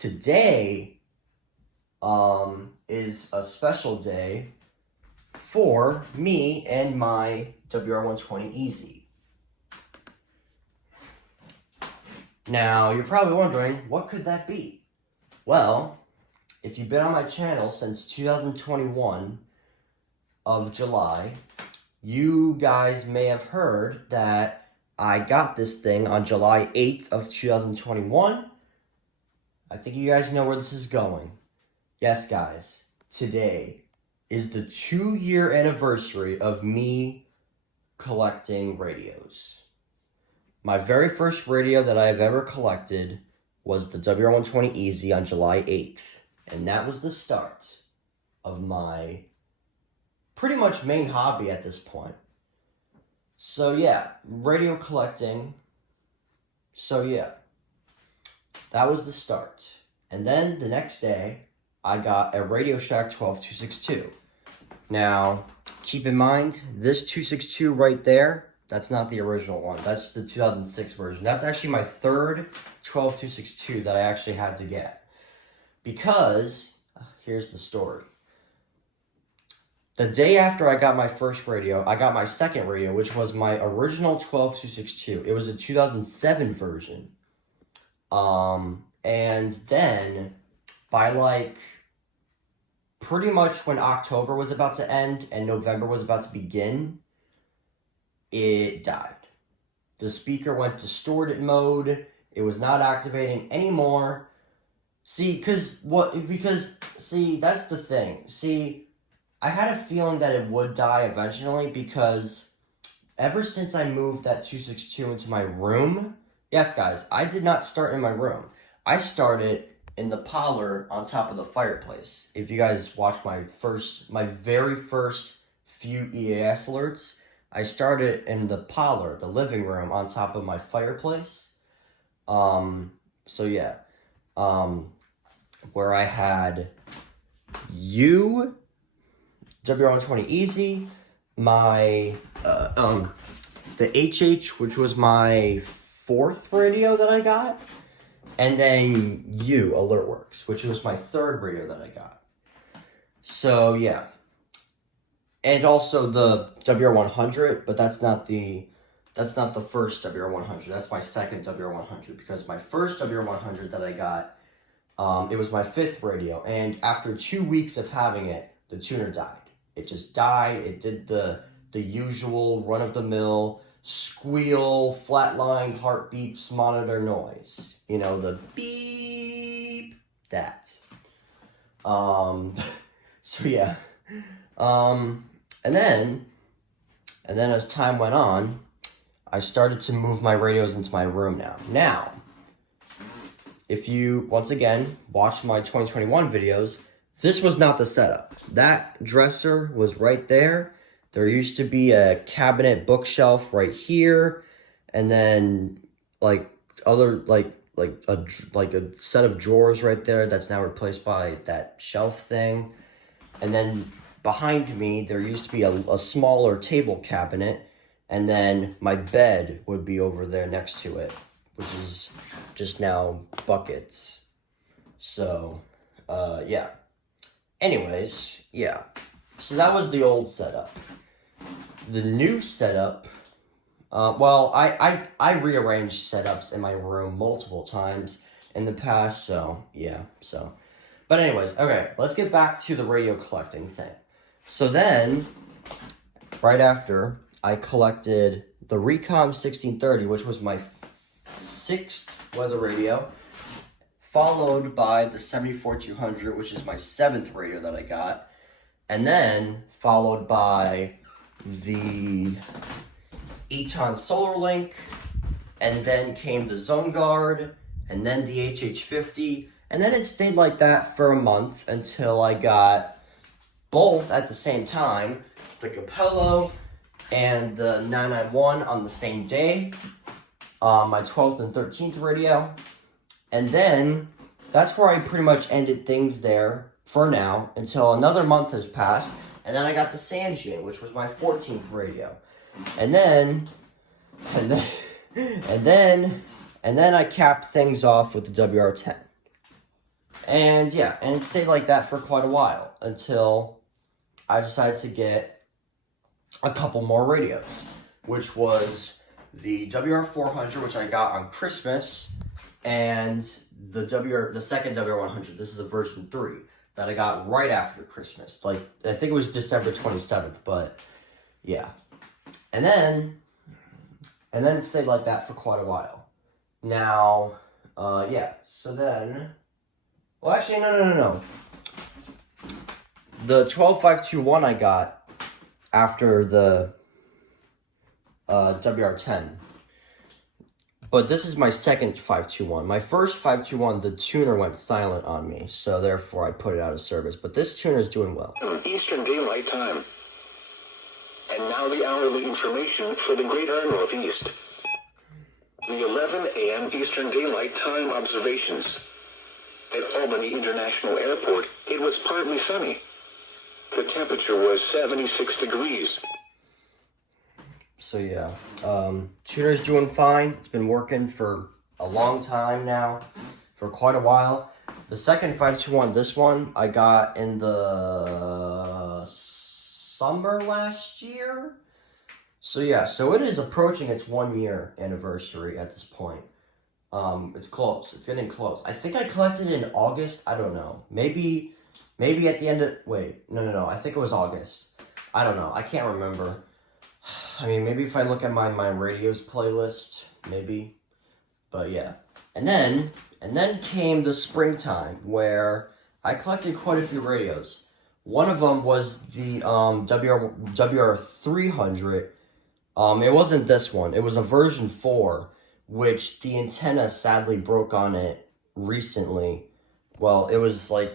today is a special day for me and my WR120 Easy. Now, you're probably wondering, what could that be? Well, if you've been on my channel since 2021 of July, you guys may have heard that I got this thing on July 8th of 2021. I think you guys know where this is going. Yes, guys, today is the 2-year anniversary of me collecting radios. My very first radio that I've ever collected was the WR120 Easy on July 8th. And that was the start of my pretty much main hobby at this point. So yeah, radio collecting. So yeah, that was the start. And then the next day, I got a Radio Shack 12262. Now, keep in mind, this 262 right there, that's not the original one. That's the 2006 version. That's actually my third 12262 that I actually had to get. Because, here's the story. The day after I got my first radio, I got my second radio, which was my original 12262. It was a 2007 version. And then, by pretty much when October was about to end and November was about to begin, it died. The speaker went to stored it mode. It was not activating anymore. See, that's the thing. See, I had a feeling that it would die eventually because ever since I moved that 262 into my room, yes, guys, I did not start in my room. I started in the parlor on top of the fireplace. If you guys watched my very first few EAS alerts, I started in the parlor, the living room, on top of my fireplace. So yeah, where I had WR120 Easy, my, the HH, which was my fourth radio that I got, and then Alertworks, which was my third radio that I got. So, yeah. And also the WR100, but that's not the first WR100. That's my second WR100, because my first WR100 that I got, it was my fifth radio, and after 2 weeks of having it, the tuner died. It just died. It did the usual run-of-the-mill squeal, flatline, heart beeps, monitor noise. You know, the beep, that. So yeah. And then as time went on, I started to move my radios into my room now. Now, if you, once again, watch my 2021 videos, this was not the setup. That dresser was right there. There used to be a cabinet bookshelf right here, and then a set of drawers right there that's now replaced by that shelf thing. And then behind me, there used to be a smaller table cabinet, and then my bed would be over there next to it, which is just now buckets. So, yeah. Anyways, yeah. So that was the old setup. The new setup, well, I rearranged setups in my room multiple times in the past, so, yeah, so. But anyways, okay, let's get back to the radio collecting thing. So then, right after, I collected the Recom 1630, which was my sixth weather radio, followed by the 74200, which is my seventh radio that I got, and then followed by the Eton SolarLink, and then came the Zone Guard, and then the HH50, and then it stayed like that for a month until I got both at the same time, the Capello and the 991 on the same day, my 12th and 13th radio. And then, that's where I pretty much ended things there for now, until another month has passed, and then I got the Sangean, which was my 14th radio. And then I capped things off with the WR10. And yeah, and it stayed like that for quite a while until I decided to get a couple more radios, which was the WR400, which I got on Christmas, and the second WR100. This is a version 3 that I got right after Christmas. Like, I think it was December 27th, but yeah. And then it stayed like that for quite a while. Now, yeah, so then, well, actually, no. The 12521 I got after the WR10. But this is my second 521. My first 521, the tuner went silent on me, so therefore I put it out of service. But this tuner is doing well. Eastern Daylight Time. And now the hourly information for the Greater Northeast. The 11 a.m. Eastern Daylight Time observations. At Albany International Airport, it was partly sunny. The temperature was 76 degrees. So yeah, tuner's doing fine. It's been working for a long time now, for quite a while. The second 521, this one, I got in the summer last year. So yeah, so it is approaching its 1 year anniversary at this point. It's close. It's getting close. I think I collected it in August. I don't know. Maybe at the end of... Wait, no. I think it was August. I don't know. I can't remember. I mean, maybe if I look at my radios playlist, maybe. But yeah. And then came the springtime where I collected quite a few radios. One of them was the WR300. It wasn't this one. It was a version 4, which the antenna sadly broke on it recently. Well, it was a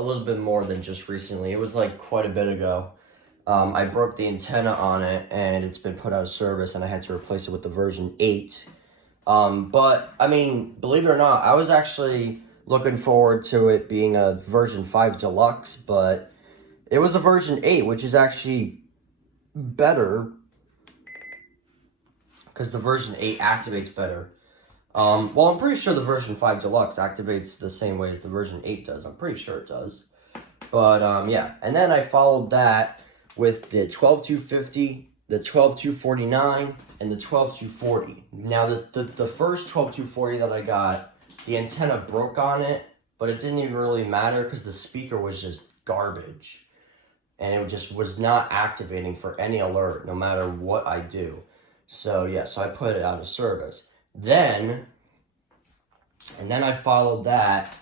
little bit more than just recently. It was like quite a bit ago. I broke the antenna on it, and it's been put out of service, and I had to replace it with the version 8. But, I mean, believe it or not, I was actually looking forward to it being a version 5 Deluxe, but it was a version 8, which is actually better, because the version 8 activates better. Well, I'm pretty sure the version 5 Deluxe activates the same way as the version 8 does. I'm pretty sure it does. But, yeah. And then I followed that with the 12250, the 12249, and the 12240. Now, the first 12240 that I got, the antenna broke on it, but it didn't even really matter because the speaker was just garbage. And it just was not activating for any alert, no matter what I do. So, yeah, so I put it out of service. Then I followed that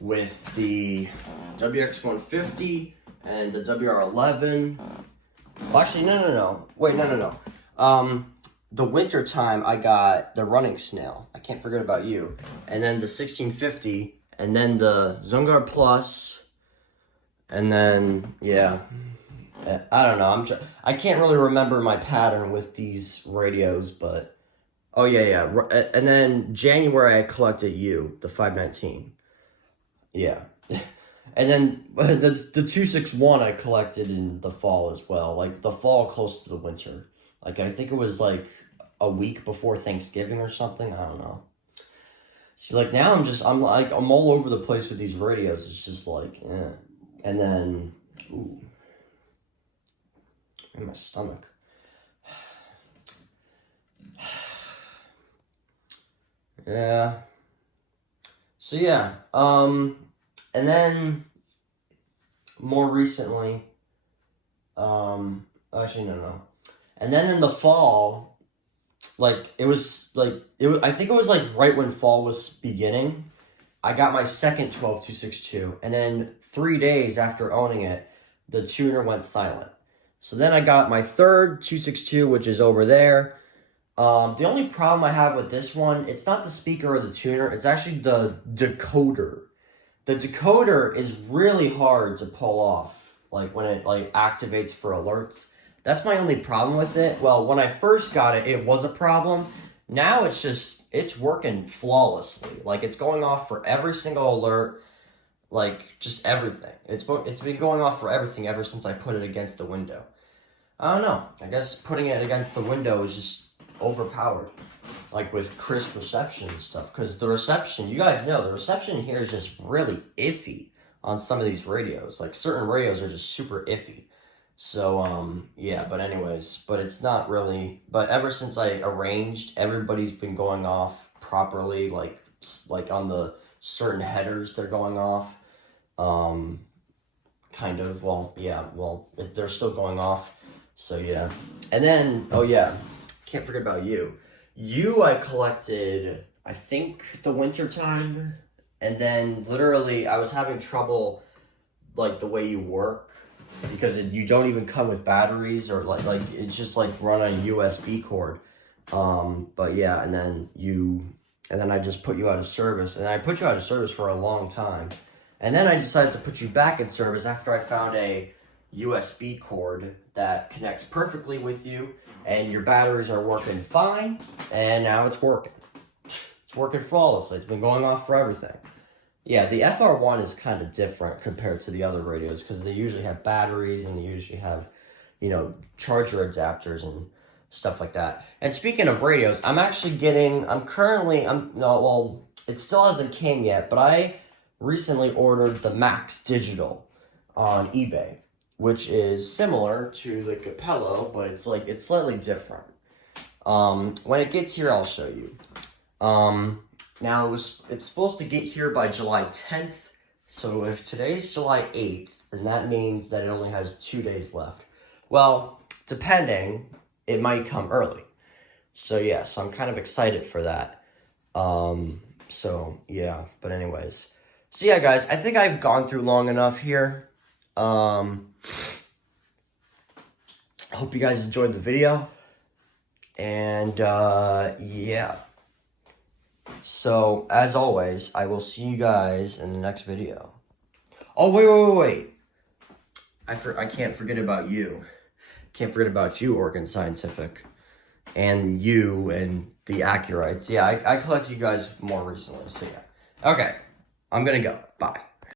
with the WX150 and the WR11. Well, actually, no. Wait, no. The winter time, I got the Running Snail. I can't forget about you. And then the 1650, and then the Zungar Plus, and then, yeah. I don't know. I can't really remember my pattern with these radios, but... Oh, yeah. And then January, I collected you, the 519. Yeah. And then the 261 I collected in the fall as well. Like, the fall close to the winter. Like, I think it was, like, a week before Thanksgiving or something. I don't know. See, like, now I'm all over the place with these radios. It's just, like, eh. And then, ooh. In my stomach. Yeah. So yeah. And then more recently, actually no. And then in the fall, I think it was like right when fall was beginning, I got my second 12262, and then 3 days after owning it, the tuner went silent. So then I got my third 262, which is over there. The only problem I have with this one, it's not the speaker or the tuner, it's actually the decoder. The decoder is really hard to pull off, like when it activates for alerts. That's my only problem with it. Well, when I first got it, it was a problem. Now it's working flawlessly. Like, it's going off for every single alert, like just everything. It's been going off for everything ever since I put it against the window. I don't know. I guess putting it against the window is just overpowered. like with crisp reception and stuff. Because the reception, you guys know, the reception here is just really iffy on some of these radios. Like certain radios are just super iffy. So, yeah, but anyways, but it's not really, but ever since I arranged, everybody's been going off properly, like on the certain headers, they're going off, kind of, well, yeah, well, they're still going off, so yeah. And then, oh yeah, can't forget about you. I collected, I think, the winter time, and then literally I was having trouble, like, the way you work, because you don't even come with batteries, or like it's just like run on a USB cord. But yeah, and then I just put you out of service, and I put you out of service for a long time, and then I decided to put you back in service after I found a USB cord that connects perfectly with you, and your batteries are working fine, and now it's working. It's working flawlessly. It's been going off for everything. Yeah, the FR1 is kind of different compared to the other radios because they usually have batteries and they usually have, you know, charger adapters and stuff like that. And speaking of radios, it still hasn't came yet, but I recently ordered the Max Digital on eBay, which is similar to the Capello, but it's slightly different. When it gets here, I'll show you. Now, it's supposed to get here by July 10th, so if today's July 8th, then that means that it only has 2 days left. Well, depending, it might come early. So, yeah, so I'm kind of excited for that. So, yeah, but anyways. So, yeah, guys, I think I've gone through long enough here. I hope you guys enjoyed the video. And, yeah. So, as always, I will see you guys in the next video. Oh, wait. I can't forget about you. Can't forget about you, Oregon Scientific. And you and the Accurites. Yeah, I collected you guys more recently, so yeah. Okay, I'm gonna go. Bye.